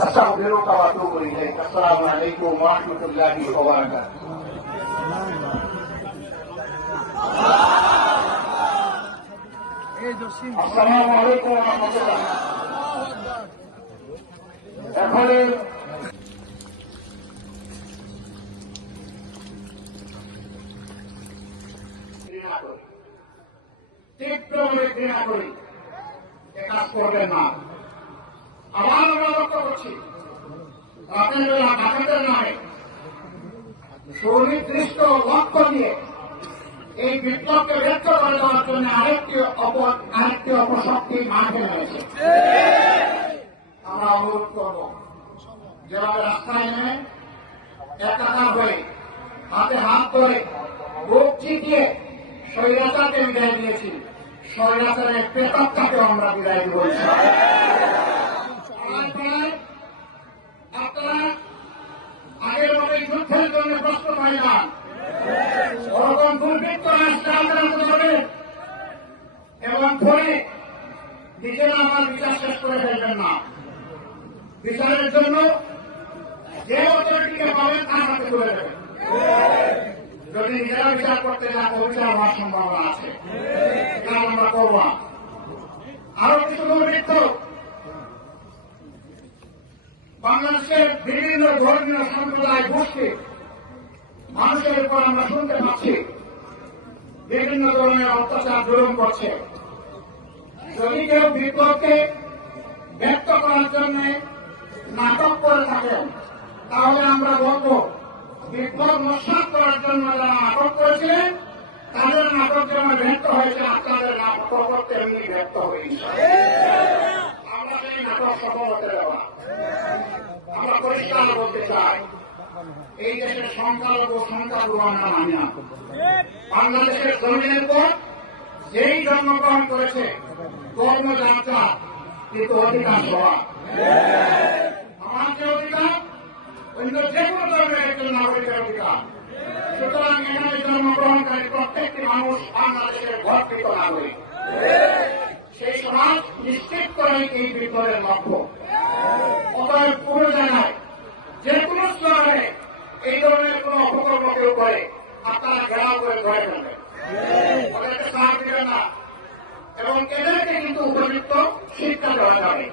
أستغفرك وأتوب إليك السلام عليكم ورحمة الله وبركاته আসসালামু আলাইকুম রহমতুল্লাহ এখন ঘৃণা করি তীব্রভাবে ঘৃণা করি এ কাজ করবেন না আবার আমরা লক্ষ্য করছি। রাতের বেলা ডাকাতের নামে সুনির্দিষ্ট লক্ষ্য দিয়ে এই বিপ্লবকে ব্যক্ত করে দেওয়ার জন্য আরেকটি আরেকটি অপশক্তি মাঠে নেমেছে আমরা অনুরোধ করব, যেভাবে রাস্তায় নেমে একাকার হয়ে হাতে হাত ধরে বুক চিটিয়ে স্বৈরাচারকে বিদায় দিয়েছি। স্বৈরাচারের প্রেতাত্মাকে আমরা বিদায় দিব। যুদ্ধের জন্য প্রস্তুত হয় না। ওরকম দুর্বৃত্ত রাষ্ট্র আক্রান্ত হবে এবং পরে নিজেরা আমার বিচার শেষ করে ফেলবেন না। বিচারের জন্য যে অথরিটিকে পাবেন তার হাতে তুলে যদি নিজেরা বিচার করতে না বিচার হওয়ার সম্ভাবনা আছে। কারণ আমরা করব আরও কিছু দুর্বৃত্ত বাংলাদেশের বিভিন্ন ধর্মীয় সম্প্রদায় গোষ্ঠী মানুষের উপর আমরা শুনতে পাচ্ছি। বিভিন্ন ধরনের অত্যাচার জুলুম করছে। যদি কেউ বিপ্লবকে ব্যক্ত করার জন্য নাটক করে থাকেন তাহলে আমরা বলব, বিপ্লব নস্বাত করার জন্য যারা নাটক করেছিলেন, তাদের নাটক যেমন ব্যক্ত হয়েছে আপনাদের নাটক করতে এমনি ব্যক্ত হয়েছে আমরা সেই নাটক সফল হতে দেওয়া পরিষ্কার বলতে চাই এই দেশের সংখ্যালঘু সংখ্যালঘু আমরা মানি বাংলাদেশের জমিনের পর যেই জন্মগ্রহণ করেছে কর্মযাত্রা কিন্তু অধিকার সভা আমার অধিকার অন্য যে কোনো ধর্মের একজন নাগরিকের অধিকার সুতরাং এখানে জন্মগ্রহণকারী প্রত্যেকটি মানুষ বাংলাদেশের গর্বিত নাগরিক সেই সমাজ নিশ্চিত করে এই বিপ্লবের লক্ষ্য। অতএব পুরো জানায় যে কোনো স্তরে এই ধরনের কোন অপকর্ম কেউ করে, আপনারা ঘেরাও করে ধরে ফেলবেন সাহায্য দেবেন না। এবং এদেরকে কিন্তু উপযুক্ত শিক্ষা দেওয়া যাবে।